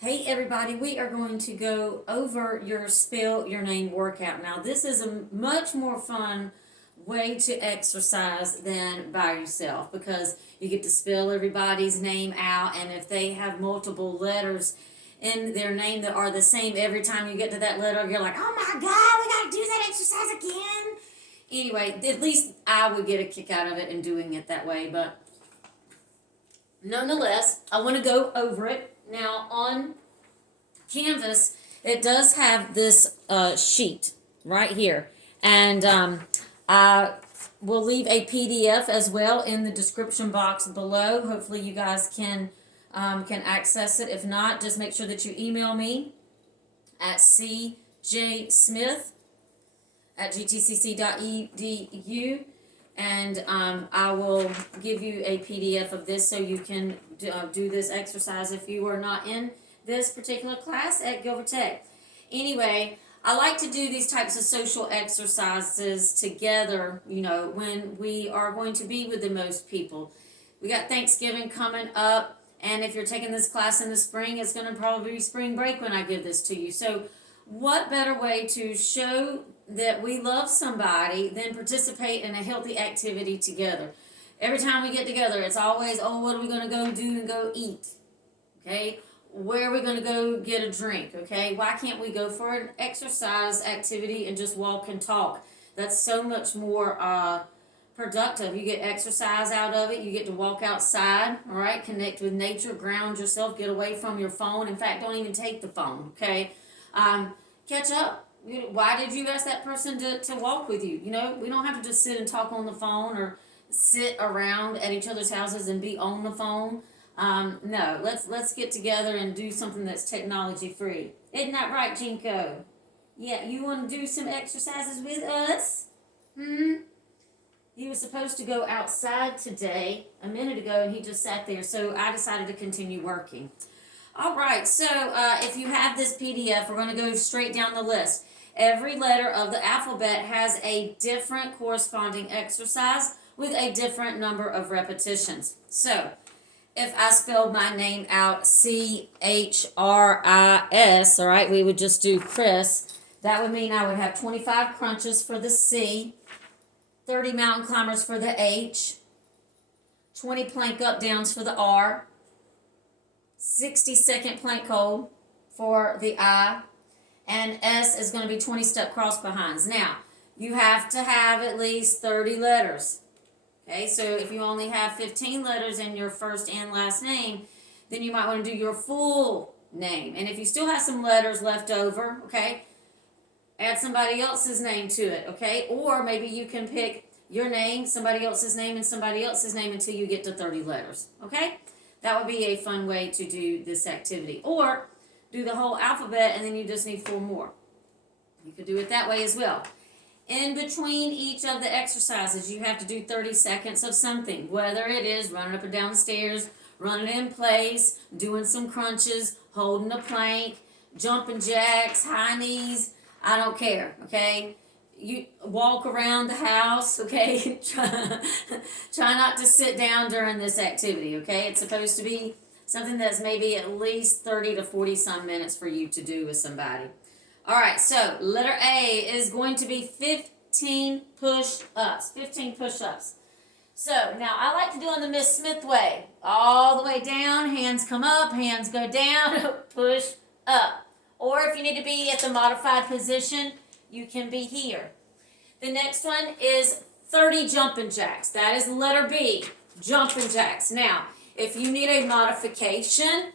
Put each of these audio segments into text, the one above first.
Hey everybody, we are going to go over your spell your name workout. Now, this is a much more fun way to exercise than by yourself because you get to spell everybody's name out, and if they have multiple letters in their name that are the same every time you get to that letter, you're like, oh my god, we gotta do that exercise again. Anyway, at least I would get a kick out of it and doing it that way, but nonetheless, I want to go over it. Now, on Canvas, it does have this sheet right here, and I will leave a PDF as well in the description box below. Hopefully, you guys can access it. If not, just make sure that you email me at cjsmith@gtcc.edu, and I will give you a PDF of this so you can do this exercise if you are not in this particular class at Gilbert Tech. Anyway, I like to do these types of social exercises together, when we are going to be with the most people. We got Thanksgiving coming up, and if you're taking this class in the spring, it's going to probably be spring break when I give this to you. So what better way to show that we love somebody than participate in a healthy activity together? Every time we get together, it's always, oh, what are we going to go do and go eat? Okay? Where are we going to go get a drink? Okay? Why can't we go for an exercise activity and just walk and talk? That's so much more productive. You get exercise out of it. You get to walk outside, all right? Connect with nature, ground yourself, get away from your phone. In fact, don't even take the phone, okay? Catch up. Why did you ask that person to walk with you? We don't have to just sit and talk on the phone or sit around at each other's houses and be on the phone. No, let's get together and do something that's technology free. Isn't that right, Jinko? Yeah, you want to do some exercises with us? He was supposed to go outside today a minute ago, and he just sat there, so I decided to continue working. All right, so if you have this PDF, we're going to go straight down the list. Every letter of the alphabet has a different corresponding exercise with a different number of repetitions. So, if I spelled my name out Chris, all right, we would just do Chris. That would mean I would have 25 crunches for the C, 30 mountain climbers for the H, 20 plank up downs for the R, 60-second plank hold for the I, and S is going to be 20-step cross behinds. Now, you have to have at least 30 letters. Okay, so if you only have 15 letters in your first and last name, then you might want to do your full name. And if you still have some letters left over, okay, add somebody else's name to it, okay? Or maybe you can pick your name, somebody else's name, and somebody else's name until you get to 30 letters, okay? That would be a fun way to do this activity. Or do the whole alphabet and then you just need 4 more. You could do it that way as well. In between each of the exercises, you have to do 30 seconds of something, whether it is running up and down the stairs, running in place, doing some crunches, holding a plank, jumping jacks, high knees, I don't care, okay? You walk around the house, okay? Try not to sit down during this activity, okay? It's supposed to be something that's maybe at least 30 to 40 some minutes for you to do with somebody. All right, so letter A is going to be 15 push-ups. 15 push-ups. So now I like to do it the Miss Smith way. All the way down, hands come up, hands go down, push up. Or if you need to be at the modified position, you can be here. The next one is 30 jumping jacks. That is letter B, jumping jacks. Now, if you need a modification,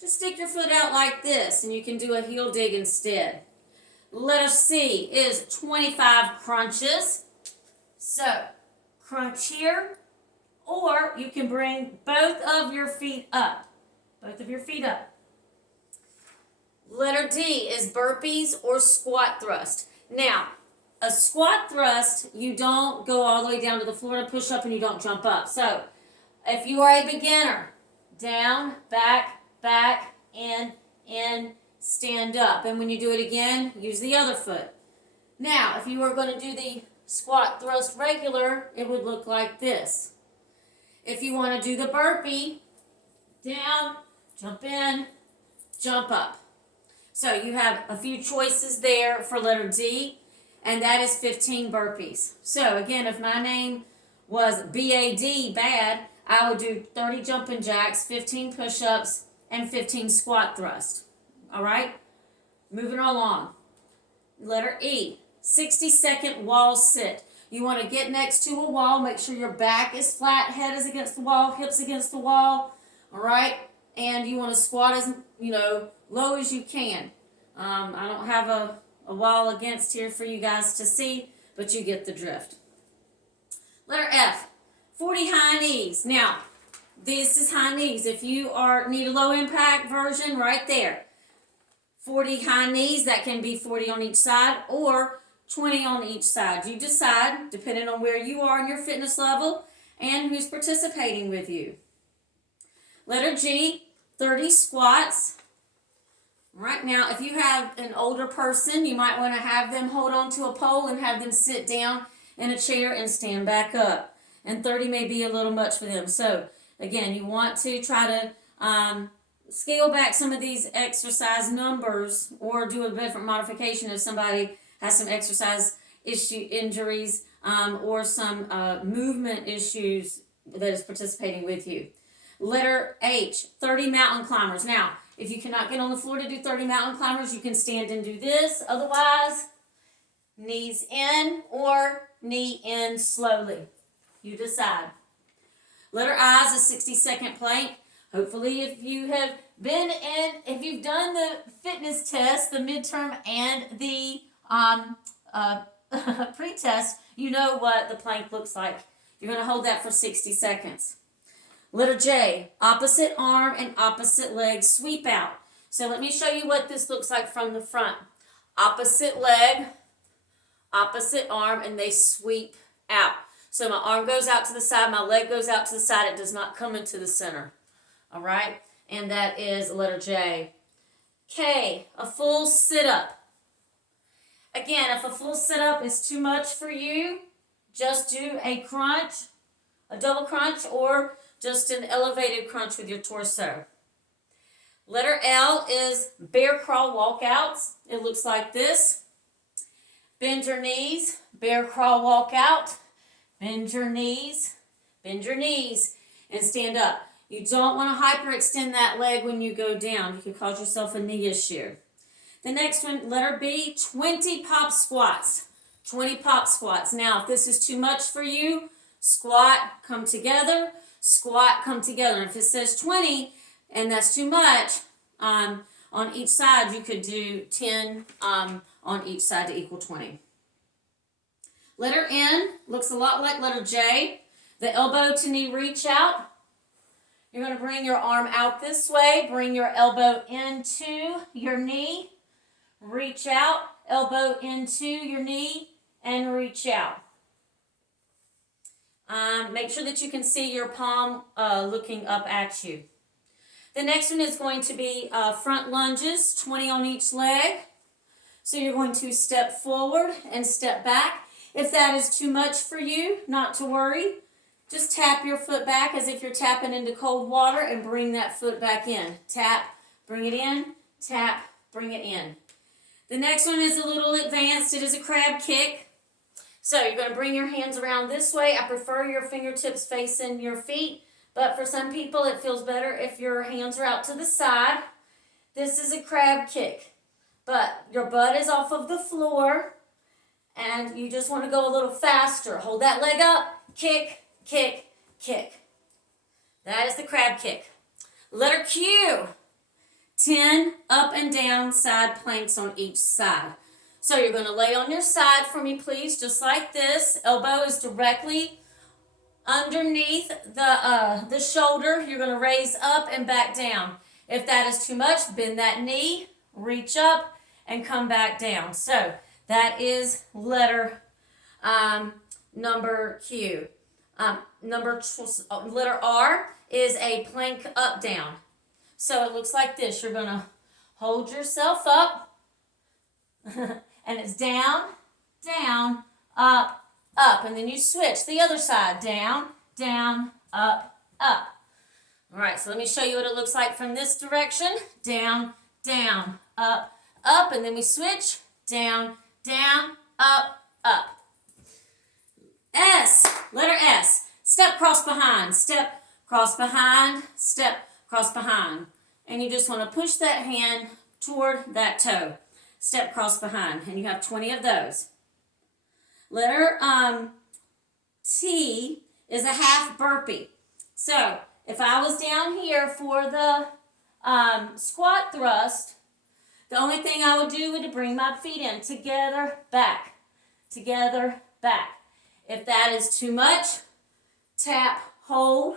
just stick your foot out like this, and you can do a heel dig instead. Letter C is 25 crunches. So, crunch here, or you can bring both of your feet up. Both of your feet up. Letter D is burpees or squat thrust. Now, a squat thrust, you don't go all the way down to the floor to push up and you don't jump up. So, if you are a beginner, down, back, in, stand up. And when you do it again, use the other foot. Now, if you are going to do the squat thrust regular, it would look like this. If you want to do the burpee, down, jump in, jump up. So you have a few choices there for letter D, and that is 15 burpees. So again, if my name was BAD, bad, I would do 30 jumping jacks, 15 push-ups, and 15 squat thrusts. All right? Moving along. Letter E, 60-second wall sit. You want to get next to a wall, make sure your back is flat, head is against the wall, hips against the wall. All right? And you want to squat as, low as you can. I don't have a wall against here for you guys to see, but you get the drift. Letter F, 40 high knees. Now, this is high knees. If you need a low impact version, right there. 40 high knees, that can be 40 on each side or 20 on each side. You decide, depending on where you are in your fitness level and who's participating with you. Letter G, 30 squats. Right now, if you have an older person, you might want to have them hold on to a pole and have them sit down in a chair and stand back up. And 30 may be a little much for them. So, again, you want to try to scale back some of these exercise numbers or do a different modification if somebody has some exercise injuries or some movement issues that is participating with you. Letter H, 30 mountain climbers. Now, if you cannot get on the floor to do 30 mountain climbers, you can stand and do this. Otherwise, knees in or knee in slowly. You decide. Letter I is a 60-second plank. Hopefully, if you've done the fitness test, the midterm and the pre-test, you know what the plank looks like. You're going to hold that for 60 seconds. Letter J, opposite arm and opposite leg sweep out. So let me show you what this looks like from the front. Opposite leg, opposite arm, and they sweep out. So my arm goes out to the side, my leg goes out to the side. It does not come into the center. All right? And that is letter J. K, a full sit-up. Again, if a full sit-up is too much for you, just do a crunch, a double crunch, or just an elevated crunch with your torso. Letter L is bear crawl walkouts. It looks like this. Bend your knees, bear crawl walk out. Bend your knees, and stand up. You don't want to hyperextend that leg when you go down. You could cause yourself a knee issue. The next one, letter B, 20 pop squats. 20 pop squats. Now, if this is too much for you, squat, come together. Squat, come together. And if it says 20 and that's too much, on each side, you could do 10 on each side to equal 20. Letter N looks a lot like letter J. The elbow to knee reach out. You're going to bring your arm out this way. Bring your elbow into your knee. Reach out. Elbow into your knee and reach out. Make sure that you can see your palm looking up at you. The next one is going to be front lunges, 20 on each leg. So you're going to step forward and step back. If that is too much for you, not to worry. Just tap your foot back as if you're tapping into cold water and bring that foot back in. Tap, bring it in, tap, bring it in. The next one is a little advanced. It is a crab kick. So you're going to bring your hands around this way. I prefer your fingertips facing your feet, but for some people it feels better if your hands are out to the side. This is a crab kick, but your butt is off of the floor and you just want to go a little faster. Hold that leg up, kick, kick, kick. That is the crab kick. Letter Q, 10 up and down side planks on each side. So you're going to lay on your side for me, please, just like this. Elbow is directly underneath the shoulder. You're going to raise up and back down. If that is too much, bend that knee, reach up, and come back down. So that is letter number Q. Letter R is a plank up down. So it looks like this. You're going to hold yourself up. And it's down, down, up, up. And then you switch the other side. Down, down, up, up. All right, so let me show you what it looks like from this direction. Down, down, up, up, and then we switch, down, down, up, up. S, letter S, step, cross behind, step, cross behind, step, cross behind. And you just want to push that hand toward that toe. Step, cross behind, and you have 20 of those. Letter T is a half burpee. So if I was down here for the squat thrust, the only thing I would do would be bring my feet in, together, back, together, back. If that is too much, tap, hold,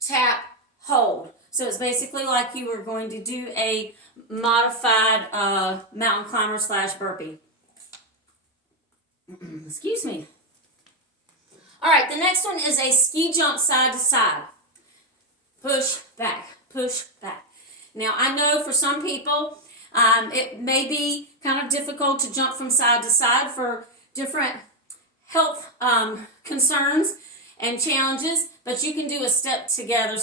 tap, hold. So it's basically like you were going to do a modified mountain climber / burpee. Excuse me. All right, the next one is a ski jump side to side. Push, back, push, back. Now, I know for some people, it may be kind of difficult to jump from side to side for different health concerns and challenges, but you can do a step together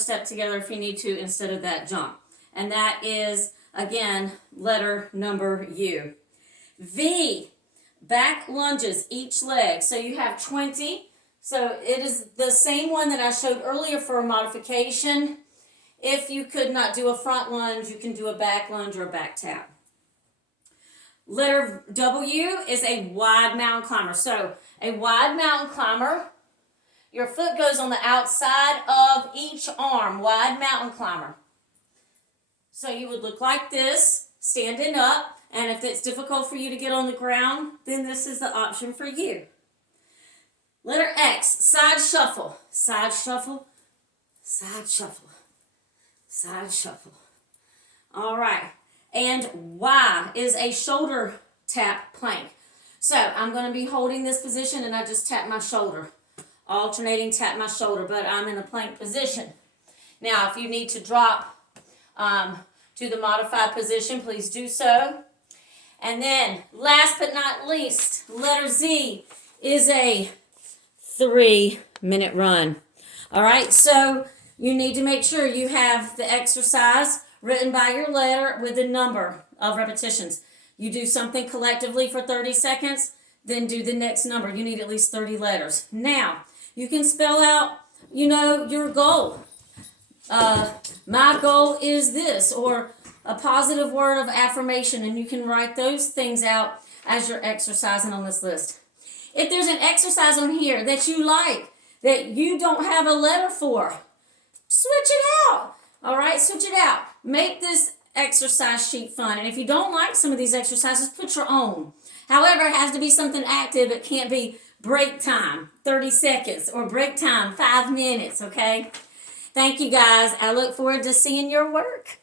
if you need to instead of that jump. And that is, again, letter number U. V, back lunges each leg. So you have 20. So it is the same one that I showed earlier for a modification. If you could not do a front lunge, you can do a back lunge or a back tap. Letter W is a wide mountain climber. So a wide mountain climber, your foot goes on the outside of each arm, wide mountain climber. So you would look like this, standing up, and if it's difficult for you to get on the ground, then this is the option for you. Letter X, side shuffle, side shuffle, side shuffle, side shuffle. All right, and Y is a shoulder tap plank. So I'm going to be holding this position and I just tap my shoulder. Alternating tap my shoulder, but I'm in a plank position. Now, if you need to drop to the modified position, please do so. And then, last but not least, letter Z is a 3-minute run. All right, so you need to make sure you have the exercise written by your letter with the number of repetitions. You do something collectively for 30 seconds, then do the next number. You need at least 30 letters. Now, you can spell out, your goal. My goal is this, or a positive word of affirmation, and you can write those things out as you're exercising on this list. If there's an exercise on here that you like, that you don't have a letter for, switch it out. All right, switch it out. Make this exercise sheet fun. And if you don't like some of these exercises, put your own. However, it has to be something active. It can't be break time, 30 seconds, or break time, 5 minutes, okay? Thank you, guys. I look forward to seeing your work.